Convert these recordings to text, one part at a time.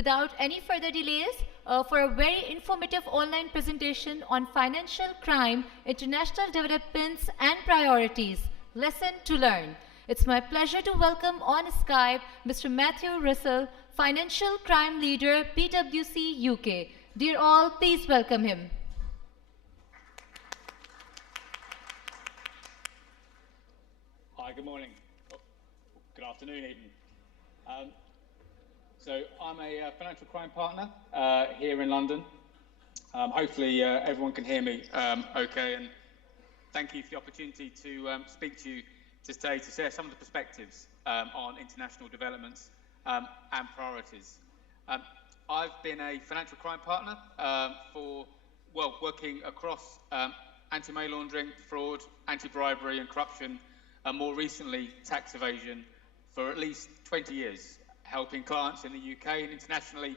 without any further delays, for a very informative online presentation on financial crime, international developments and priorities. Lesson to learn. It's my pleasure to welcome on Skype Mr. Matthew Russell, Financial Crime Leader, PwC UK. Dear all, please welcome him. Hi, good morning. Good afternoon, even. So I'm a financial crime partner here in London. Hopefully everyone can hear me okay, and thank you for the opportunity to speak to you today to share some of the perspectives on international developments and priorities. I've been a financial crime partner working across anti-money laundering, fraud, anti-bribery and corruption, and more recently tax evasion for at least 20 years, helping clients in the UK and internationally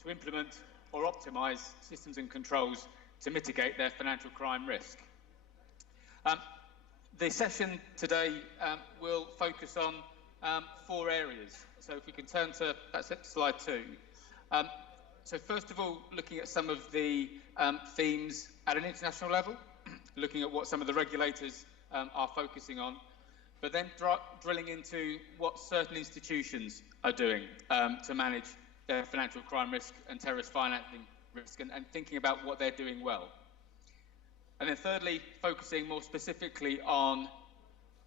to implement or optimise systems and controls to mitigate their financial crime risk. The session today will focus on 4 areas. So if we can turn to slide 2. So first of all, looking at some of the themes at an international level, looking at what some of the regulators are focusing on, but then drilling into what certain institutions are doing to manage their financial crime risk and terrorist financing risk, and thinking about what they're doing well. And then thirdly, focusing more specifically on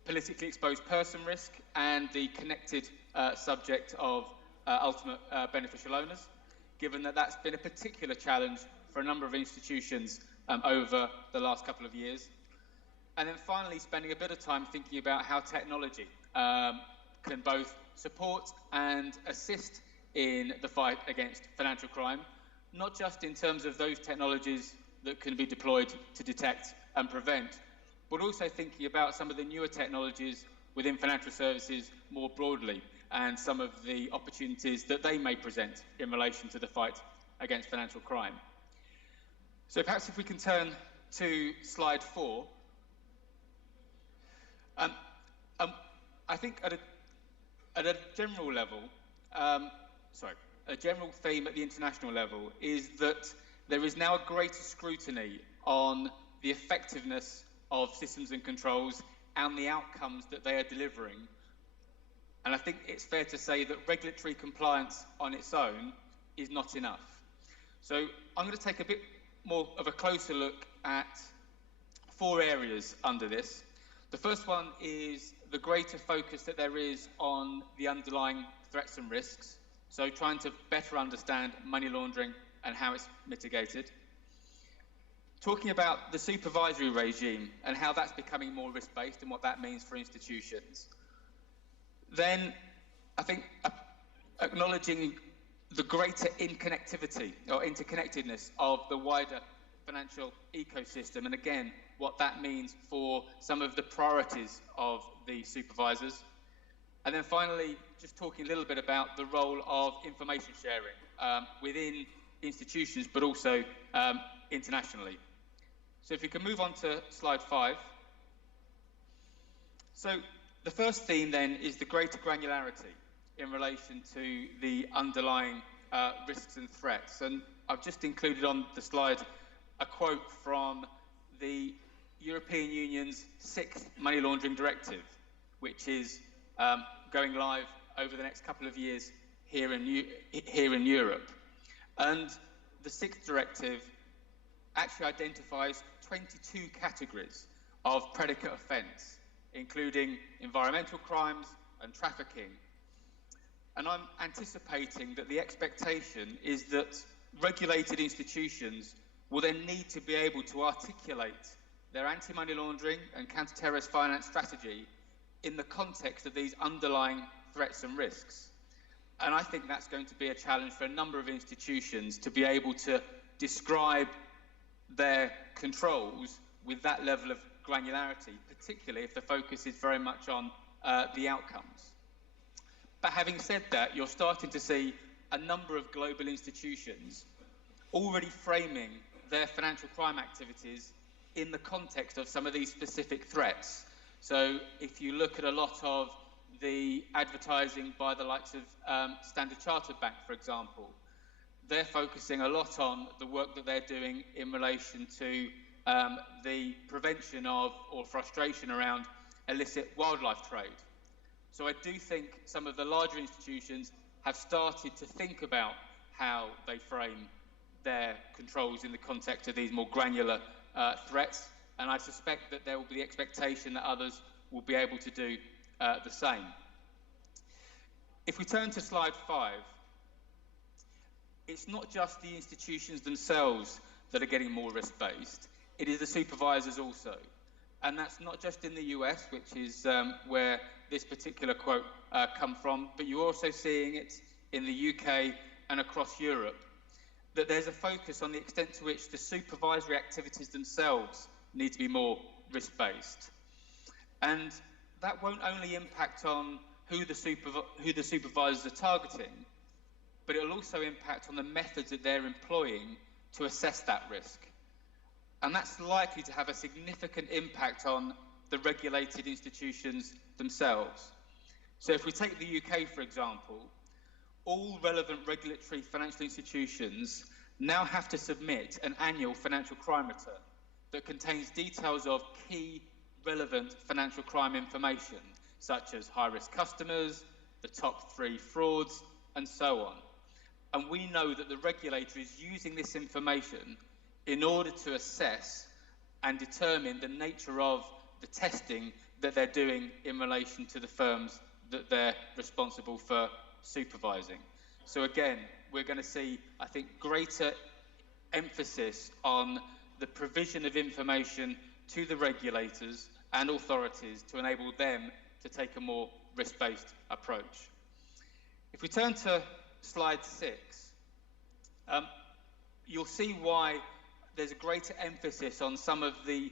politically exposed person risk and the connected subject of ultimate beneficial owners, given that that's been a particular challenge for a number of institutions over the last couple of years. And then finally, spending a bit of time thinking about how technology can both support and assist in the fight against financial crime, not just in terms of those technologies that can be deployed to detect and prevent, but also thinking about some of the newer technologies within financial services more broadly and some of the opportunities that they may present in relation to the fight against financial crime. So perhaps if we can turn to slide 4. I think at a general level, a general theme at the international level is that there is now a greater scrutiny on the effectiveness of systems and controls and the outcomes that they are delivering. And I think it's fair to say that regulatory compliance on its own is not enough. So I'm going to take a bit more of a closer look at 4 areas under this. The first one is the greater focus that there is on the underlying threats and risks, so trying to better understand money laundering and how it's mitigated. Talking about the supervisory regime and how that's becoming more risk-based and what that means for institutions. Then, I think acknowledging the greater interconnectivity or interconnectedness of the wider financial ecosystem, and again, what that means for some of the priorities of the supervisors. And then finally, just talking a little bit about the role of information sharing within institutions, but also internationally. So if you can move on to slide 5. So the first theme then is the greater granularity in relation to the underlying risks and threats. And I've just included on the slide a quote from the European Union's 6th Money Laundering Directive, which is going live over the next couple of years here in Europe. And the 6th directive actually identifies 22 categories of predicate offence, including environmental crimes and trafficking. And I'm anticipating that the expectation is that regulated institutions will then need to be able to articulate their anti-money laundering and counter-terrorist finance strategy in the context of these underlying threats and risks. And I think that's going to be a challenge for a number of institutions to be able to describe their controls with that level of granularity, particularly if the focus is very much on the outcomes. But having said that, you're starting to see a number of global institutions already framing their financial crime activities in the context of some of these specific threats. So if you look at a lot of the advertising by the likes of Standard Chartered Bank, for example. They're focusing a lot on the work that they're doing in relation to the prevention of or frustration around illicit wildlife trade. So I do think some of the larger institutions have started to think about how they frame their controls in the context of these more granular threats, and I suspect that there will be the expectation that others will be able to do the same. If we turn to slide 5, it's not just the institutions themselves that are getting more risk-based, it is the supervisors also. And that's not just in the US, which is where this particular quote comes from, but you're also seeing it in the UK and across Europe, that there's a focus on the extent to which the supervisory activities themselves need to be more risk-based. And that won't only impact on who the supervisors are targeting, but it will also impact on the methods that they're employing to assess that risk. And that's likely to have a significant impact on the regulated institutions themselves. So if we take the UK, for example, all relevant regulatory financial institutions now have to submit an annual financial crime return that contains details of key relevant financial crime information, such as high-risk customers, the top 3 frauds, and so on. And we know that the regulator is using this information in order to assess and determine the nature of the testing that they're doing in relation to the firms that they're responsible for supervising. So again, we're going to see, I think, greater emphasis on the provision of information to the regulators and authorities to enable them to take a more risk-based approach. If we turn to slide 6, you'll see why there's a greater emphasis on some of the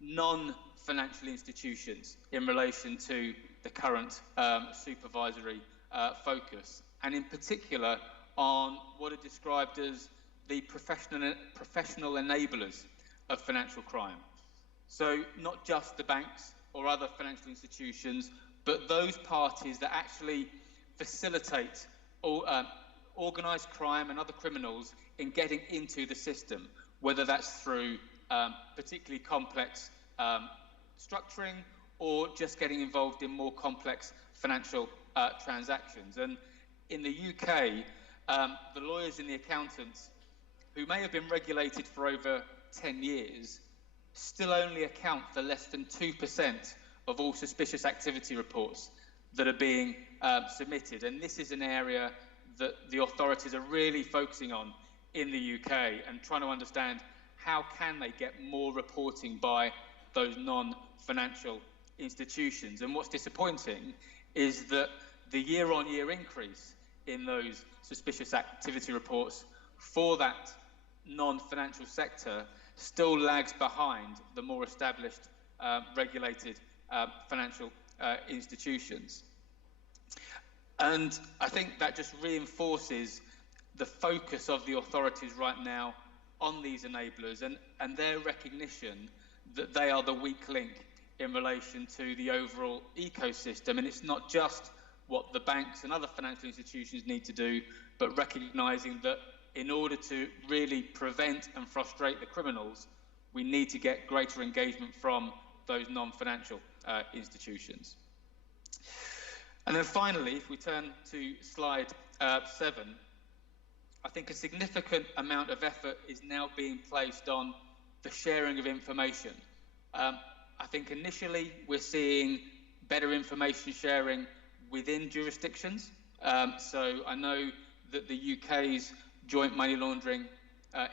non-financial institutions in relation to the current supervisory focus, and in particular on what are described as the professional enablers of financial crime. So not just the banks or other financial institutions, but those parties that actually facilitate organised crime and other criminals in getting into the system, whether that's through particularly complex structuring or just getting involved in more complex financial transactions. And in the UK, the lawyers and the accountants, who may have been regulated for over 10 years, still only account for less than 2% of all suspicious activity reports that are being submitted. And this is an area that the authorities are really focusing on in the UK and trying to understand how can they get more reporting by those non-financial institutions. And what's disappointing is that the year-on-year increase in those suspicious activity reports for that non-financial sector still lags behind the more established regulated financial institutions. And I think that just reinforces the focus of the authorities right now on these enablers and their recognition that they are the weak link in relation to the overall ecosystem. And it's not just what the banks and other financial institutions need to do, but recognising that in order to really prevent and frustrate the criminals, we need to get greater engagement from those non-financial institutions. And then finally, if we turn to slide 7, I think a significant amount of effort is now being placed on the sharing of information. I think initially we're seeing better information sharing within jurisdictions. So I know that the UK's Joint Money Laundering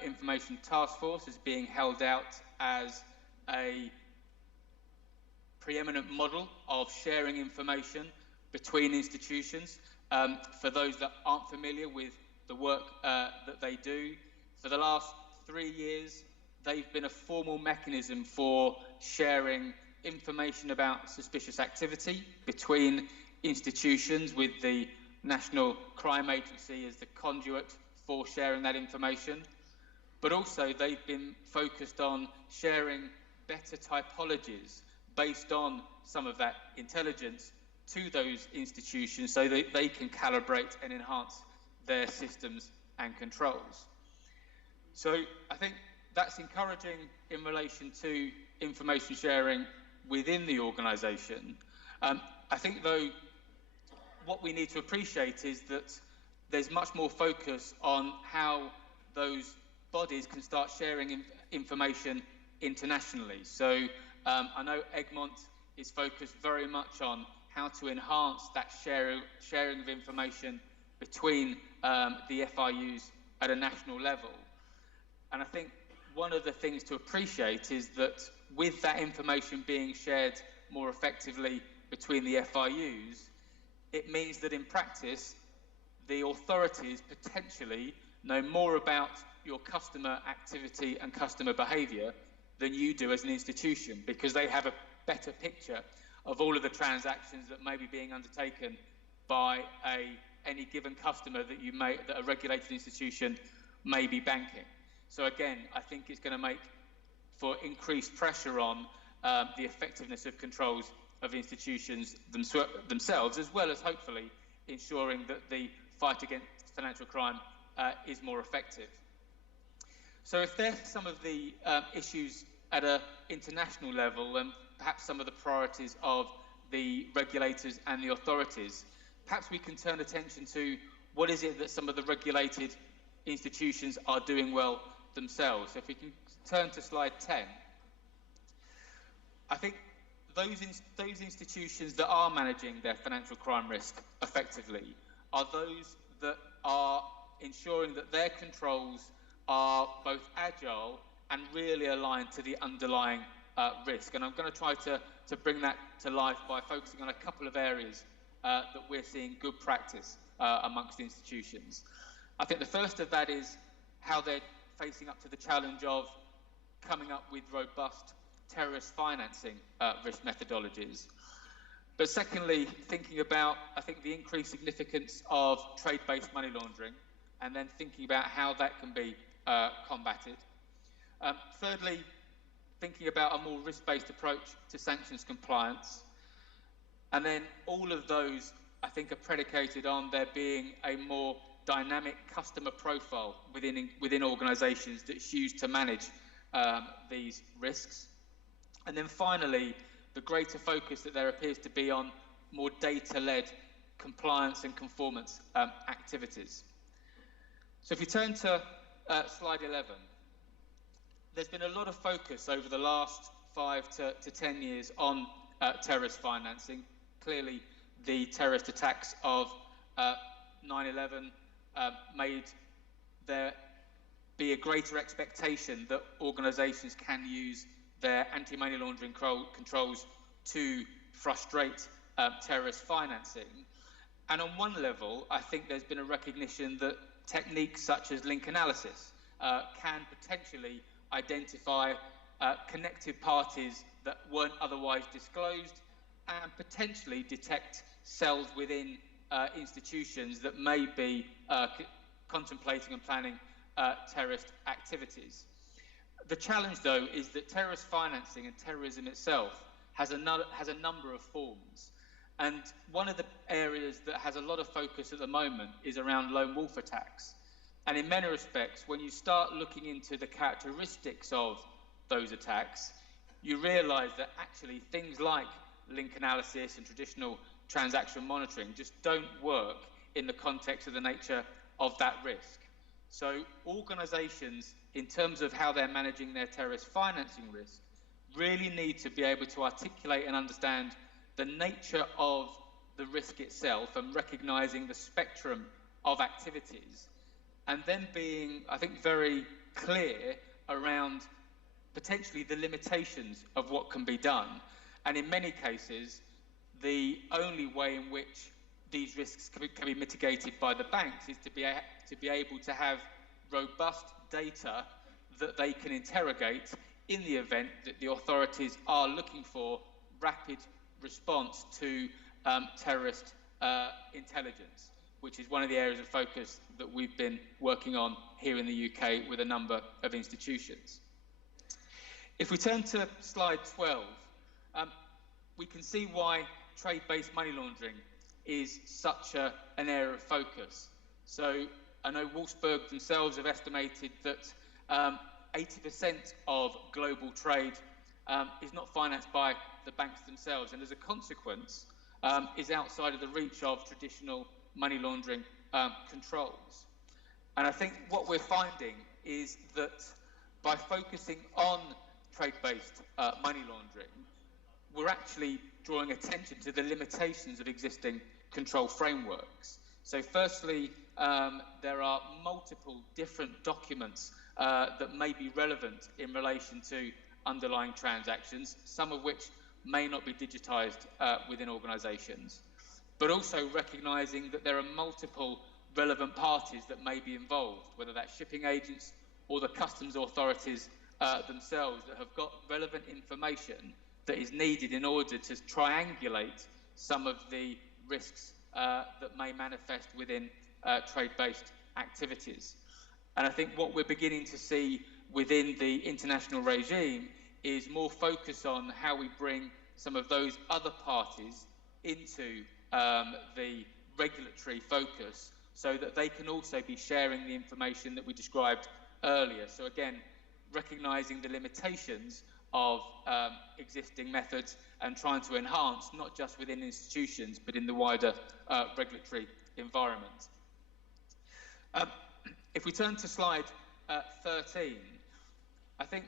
Information Task Force is being held out as a preeminent model of sharing information between institutions. For those that aren't familiar with the work that they do, for the last 3 years, they've been a formal mechanism for sharing information about suspicious activity between institutions, with the National Crime Agency as the conduit for sharing that information. But also they've been focused on sharing better typologies based on some of that intelligence to those institutions so that they can calibrate and enhance their systems and controls. So I think that's encouraging in relation to information sharing within the organisation. I think, though, what we need to appreciate is that there's much more focus on how those bodies can start sharing information internationally. So I know Egmont is focused very much on how to enhance that sharing of information between the FIUs at a national level. And I think one of the things to appreciate is that with that information being shared more effectively between the FIUs, it means that in practice, the authorities potentially know more about your customer activity and customer behaviour than you do as an institution, because they have a better picture of all of the transactions that may be being undertaken by any given customer that a regulated institution may be banking. So again, I think it's going to make for increased pressure on the effectiveness of controls of institutions themselves, as well as hopefully ensuring that the fight against financial crime is more effective. So if there's some of the issues at an international level and perhaps some of the priorities of the regulators and the authorities, perhaps we can turn attention to what is it that some of the regulated institutions are doing well themselves. So if we can turn to slide 10. I think those institutions that are managing their financial crime risk effectively are those that are ensuring that their controls are both agile and really aligned to the underlying risk. And I'm going to try to bring that to life by focusing on a couple of areas that we're seeing good practice amongst institutions. I think the first of that is how they're facing up to the challenge of coming up with robust terrorist financing risk methodologies. But secondly, thinking about, I think, the increased significance of trade-based money laundering, and then thinking about how that can be combated. Thirdly, thinking about a more risk-based approach to sanctions compliance. And then all of those, I think, are predicated on there being a more dynamic customer profile within organisations that's used to manage these risks. And then finally, the greater focus that there appears to be on more data-led compliance and conformance activities. So if you turn to slide 11, there's been a lot of focus over the last 5 to 10 years on terrorist financing. Clearly, the terrorist attacks of 9/11 made there be a greater expectation that organisations can use their anti-money laundering controls to frustrate terrorist financing. And on one level, I think there's been a recognition that techniques such as link analysis can potentially identify connected parties that weren't otherwise disclosed and potentially detect cells within institutions that may be contemplating and planning terrorist activities. The challenge, though, is that terrorist financing and terrorism itself has a number of forms. And one of the areas that has a lot of focus at the moment is around lone wolf attacks. And in many respects, when you start looking into the characteristics of those attacks, you realise that actually things like link analysis and traditional transaction monitoring just don't work in the context of the nature of that risk. So organisations, in terms of how they're managing their terrorist financing risk, really need to be able to articulate and understand the nature of the risk itself and recognising the spectrum of activities, and then being, I think, very clear around potentially the limitations of what can be done. And in many cases, the only way in which these risks can be mitigated by the banks is to be able to have robust data that they can interrogate in the event that the authorities are looking for rapid response to terrorist intelligence, which is one of the areas of focus that we've been working on here in the UK with a number of institutions. If we turn to slide 12, we can see why trade-based money laundering is such an area of focus. So I know Wolfsburg themselves have estimated that 80% of global trade is not financed by the banks themselves, and as a consequence is outside of the reach of traditional money laundering controls. And I think what we're finding is that by focusing on trade-based money laundering, we're actually drawing attention to the limitations of existing control frameworks. So firstly, there are multiple different documents that may be relevant in relation to underlying transactions, some of which may not be digitized within organizations, but also recognizing that there are multiple relevant parties that may be involved, whether that's shipping agents or the customs authorities themselves, that have got relevant information that is needed in order to triangulate some of the risks that may manifest within trade-based activities. And I think what we're beginning to see within the international regime is more focus on how we bring some of those other parties into the regulatory focus, so that they can also be sharing the information that we described earlier. So again, recognizing the limitations of existing methods and trying to enhance, not just within institutions, but in the wider regulatory environment. If we turn to slide 13, I think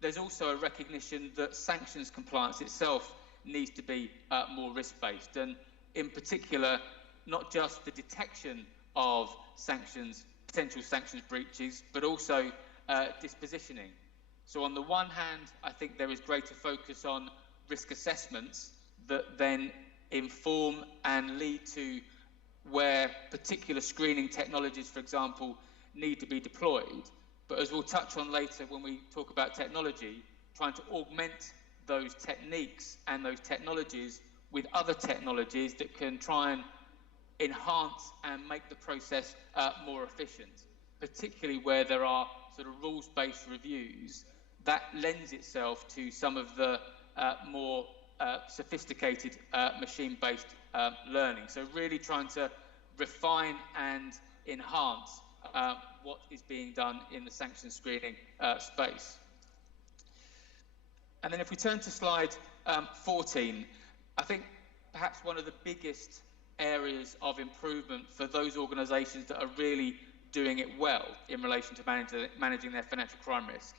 there's also a recognition that sanctions compliance itself needs to be more risk-based, and in particular, not just the detection of sanctions, potential sanctions breaches, but also dispositioning. So on the one hand, I think there is greater focus on risk assessments that then inform and lead to where particular screening technologies, for example, need to be deployed. But as we'll touch on later when we talk about technology, trying to augment those techniques and those technologies with other technologies that can try and enhance and make the process more efficient, particularly where there are sort of rules-based reviews. That lends itself to some of the more sophisticated machine-based learning. So really trying to refine and enhance what is being done in the sanction screening space. And then if we turn to slide 14, I think perhaps one of the biggest areas of improvement for those organisations that are really doing it well in relation to managing their financial crime risk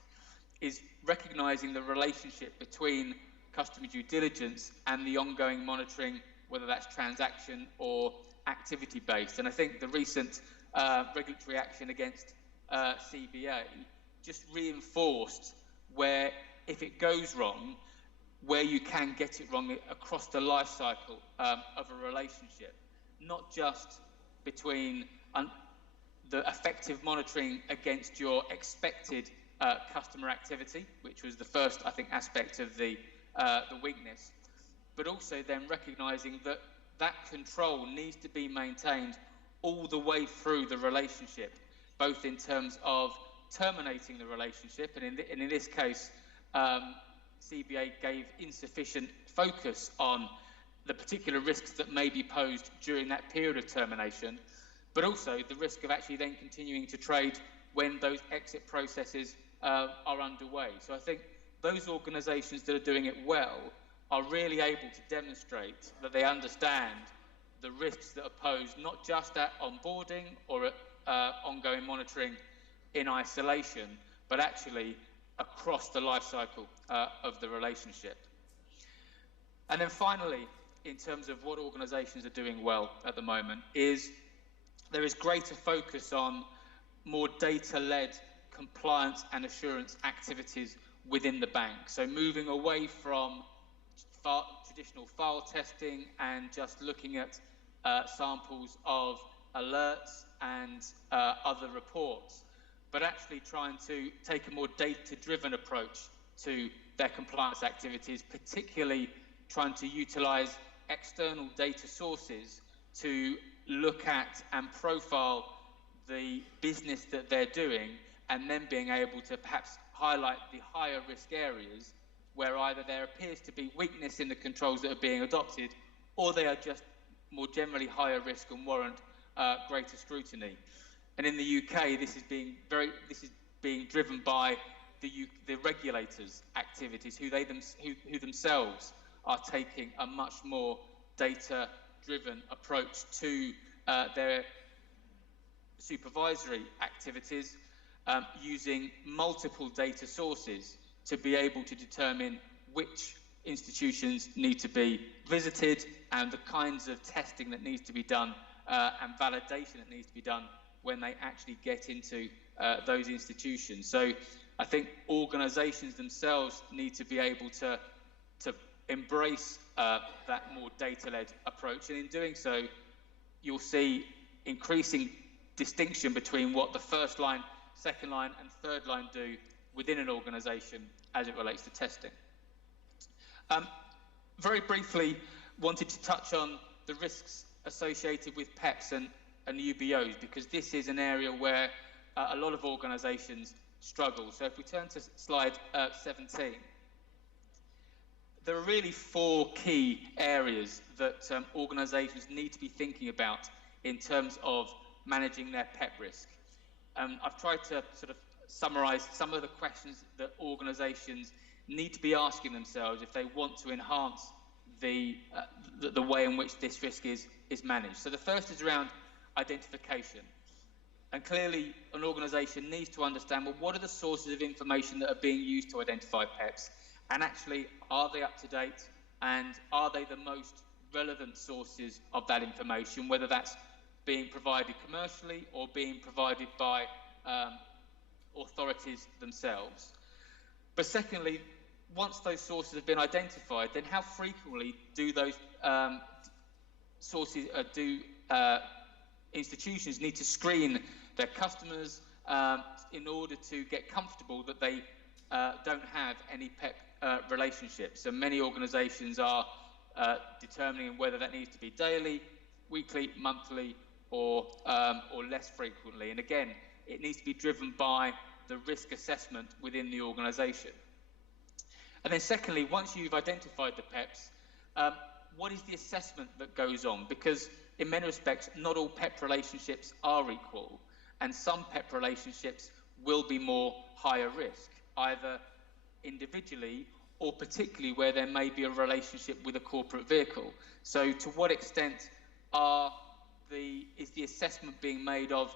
is recognising the relationship between customer due diligence and the ongoing monitoring, whether that's transaction or activity based. And I think the recent regulatory action against CBA just reinforced where, if it goes wrong, where you can get it wrong across the life cycle of a relationship, not just between the effective monitoring against your expected customer activity, which was the first, I think, aspect of the weakness, but also then recognising that that control needs to be maintained all the way through the relationship, both in terms of terminating the relationship, and in this case, CBA gave insufficient focus on the particular risks that may be posed during that period of termination, but also the risk of actually then continuing to trade when those exit processes are underway. So I think those organisations that are doing it well are really able to demonstrate that they understand the risks that are posed, not just at onboarding or at ongoing monitoring in isolation, but actually across the life cycle of the relationship. And then finally, in terms of what organisations are doing well at the moment, is there is greater focus on more data-led compliance and assurance activities within the bank. So moving away from traditional file testing and just looking at samples of alerts and other reports, but actually trying to take a more data-driven approach to their compliance activities, particularly trying to utilise external data sources to look at and profile the business that they're doing, and then being able to perhaps highlight the higher risk areas where either there appears to be weakness in the controls that are being adopted, or they are just more generally higher risk and warrant greater scrutiny. And in the UK, this is being driven by the regulators' activities, who themselves are taking a much more data-driven approach to their supervisory activities, using multiple data sources to be able to determine which institutions need to be visited and the kinds of testing that needs to be done and validation that needs to be done when they actually get into those institutions. So I think organisations themselves need to be able to embrace that more data-led approach, and in doing so, you'll see increasing distinction between what the first line, second line, and third line do within an organisation as it relates to testing. Very briefly, wanted to touch on the risks associated with PEPs and UBOs, because this is an area where a lot of organisations struggle. So if we turn to slide 17, there are really 4 key areas that organisations need to be thinking about in terms of managing their PEP risk. I've tried to sort of summarise some of the questions that organisations need to be asking themselves if they want to enhance the way in which this risk is managed. So the first is around identification. And clearly, an organisation needs to understand, well, what are the sources of information that are being used to identify PEPs? And actually, are they up to date? And are they the most relevant sources of that information, whether that's being provided commercially or being provided by authorities themselves? But secondly, once those sources have been identified, then how frequently do those institutions need to screen their customers in order to get comfortable that they don't have any PEP relationships? And many organisations are determining whether that needs to be daily, weekly, monthly, or less frequently. And again, it needs to be driven by the risk assessment within the organisation. And then secondly, once you've identified the PEPs, what is the assessment that goes on? Because in many respects, not all PEP relationships are equal, and some PEP relationships will be more higher risk, either individually or particularly where there may be a relationship with a corporate vehicle. So to what extent is the assessment being made of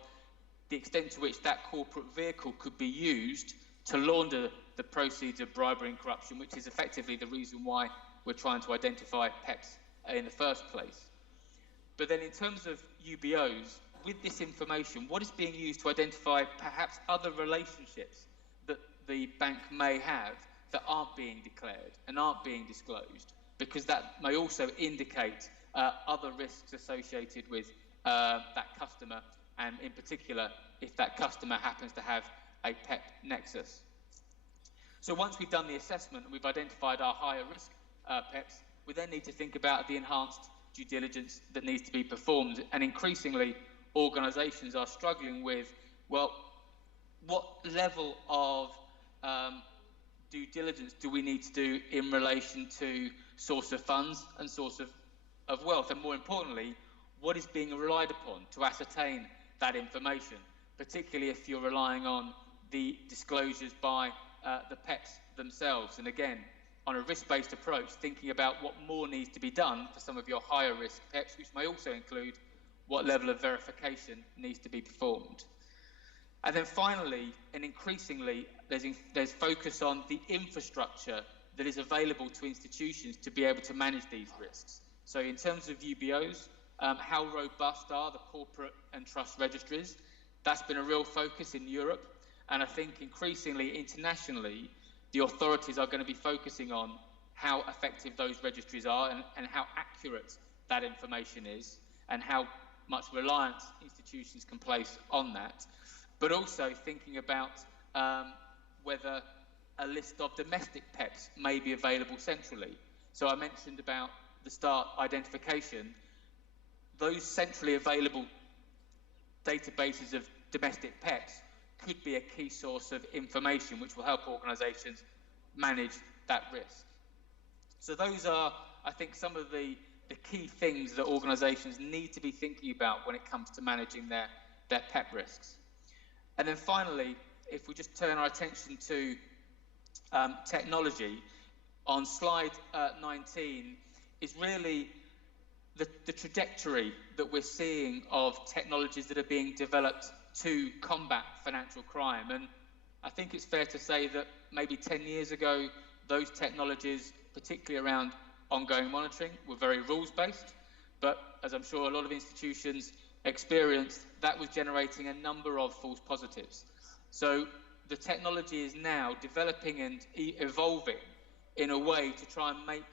the extent to which that corporate vehicle could be used to launder the proceeds of bribery and corruption, which is effectively the reason why we're trying to identify PEPs in the first place. But then in terms of UBOs, with this information, what is being used to identify perhaps other relationships that the bank may have that aren't being declared and aren't being disclosed? Because that may also indicate other risks associated with that customer, and in particular, if that customer happens to have a PEP nexus. So once we've done the assessment and we've identified our higher risk PEPs, we then need to think about the enhanced due diligence that needs to be performed. And increasingly, organisations are struggling with, well, what level of due diligence do we need to do in relation to source of funds and source of wealth? And more importantly, what is being relied upon to ascertain that information, particularly if you're relying on the disclosures by the PEPs themselves? And again, on a risk-based approach, thinking about what more needs to be done for some of your higher risk PEPs, which may also include what level of verification needs to be performed. And then finally, and increasingly, there's focus on the infrastructure that is available to institutions to be able to manage these risks. So in terms of UBOs, how robust are the corporate and trust registries? That's been a real focus in Europe, and I think increasingly internationally, the authorities are going to be focusing on how effective those registries are and how accurate that information is and how much reliance institutions can place on that, but also thinking about whether a list of domestic PEPs may be available centrally. So I mentioned about the start identification. Those centrally available databases of domestic PEPs could be a key source of information which will help organisations manage that risk. So those are, I think, some of the the key things that organisations need to be thinking about when it comes to managing their PEP risks. And then finally, if we just turn our attention to technology, on slide 19 is really the trajectory that we're seeing of technologies that are being developed to combat financial crime. And I think it's fair to say that maybe 10 years ago, those technologies, particularly around ongoing monitoring, were very rules-based. But as I'm sure a lot of institutions experienced, that was generating a number of false positives. So the technology is now developing and evolving in a way to try and make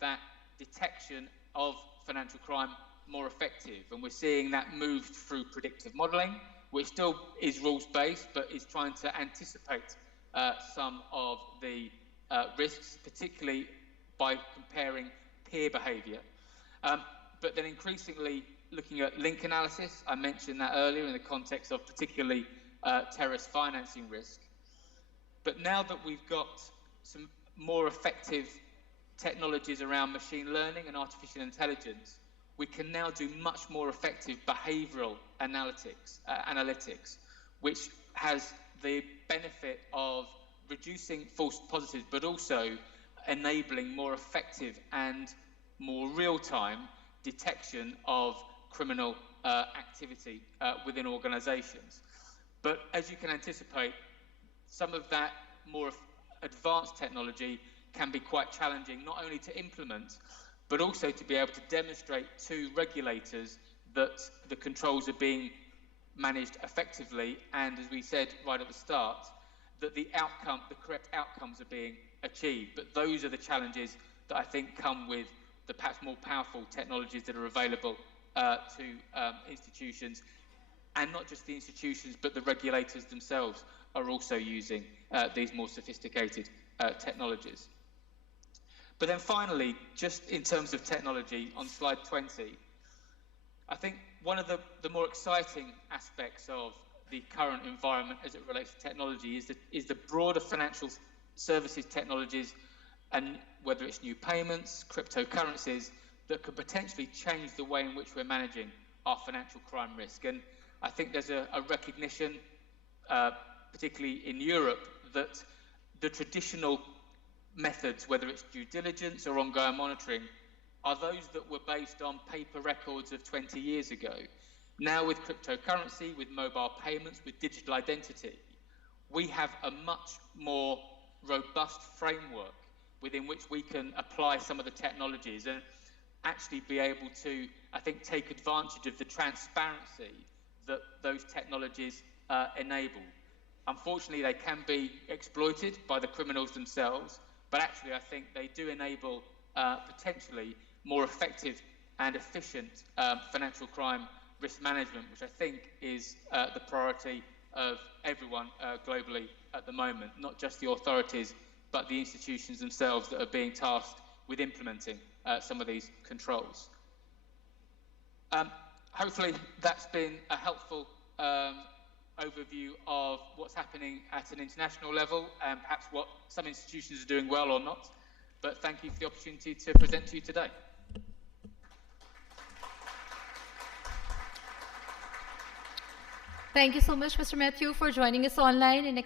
that detection of financial crime more effective. And we're seeing that move through predictive modelling, which still is rules-based, but is trying to anticipate some of the risks, particularly by comparing peer behaviour. But then increasingly looking at link analysis. I mentioned that earlier in the context of particularly terrorist financing risk. But now that we've got some more effective technologies around machine learning and artificial intelligence, we can now do much more effective behavioural analytics, which has the benefit of reducing false positives, but also enabling more effective and more real-time detection of criminal activity within organisations. But as you can anticipate, some of that more advanced technology can be quite challenging, not only to implement, but also to be able to demonstrate to regulators that the controls are being managed effectively, and as we said right at the start, that the correct outcomes are being achieved. But those are the challenges that I think come with the perhaps more powerful technologies that are available to institutions, and not just the institutions, but the regulators themselves are also using these more sophisticated technologies. But then finally, just in terms of technology, on slide 20, I think one of the more exciting aspects of the current environment as it relates to technology is the broader financial services technologies, and whether it's new payments, cryptocurrencies, that could potentially change the way in which we're managing our financial crime risk. And I think there's a recognition, particularly in Europe, that the traditional methods, whether it's due diligence or ongoing monitoring, are those that were based on paper records of 20 years ago. Now with cryptocurrency, with mobile payments, with digital identity, we have a much more robust framework within which we can apply some of the technologies and actually be able to, I think, take advantage of the transparency that those technologies enable. Unfortunately, they can be exploited by the criminals themselves, but actually I think they do enable potentially more effective and efficient financial crime risk management, which I think is the priority of everyone globally at the moment, not just the authorities, but the institutions themselves that are being tasked with implementing some of these controls. Hopefully that's been a helpful overview of what's happening at an international level and perhaps what some institutions are doing well or not. But thank you for the opportunity to present to you today. Thank you so much, Mr. Matthew, for joining us online and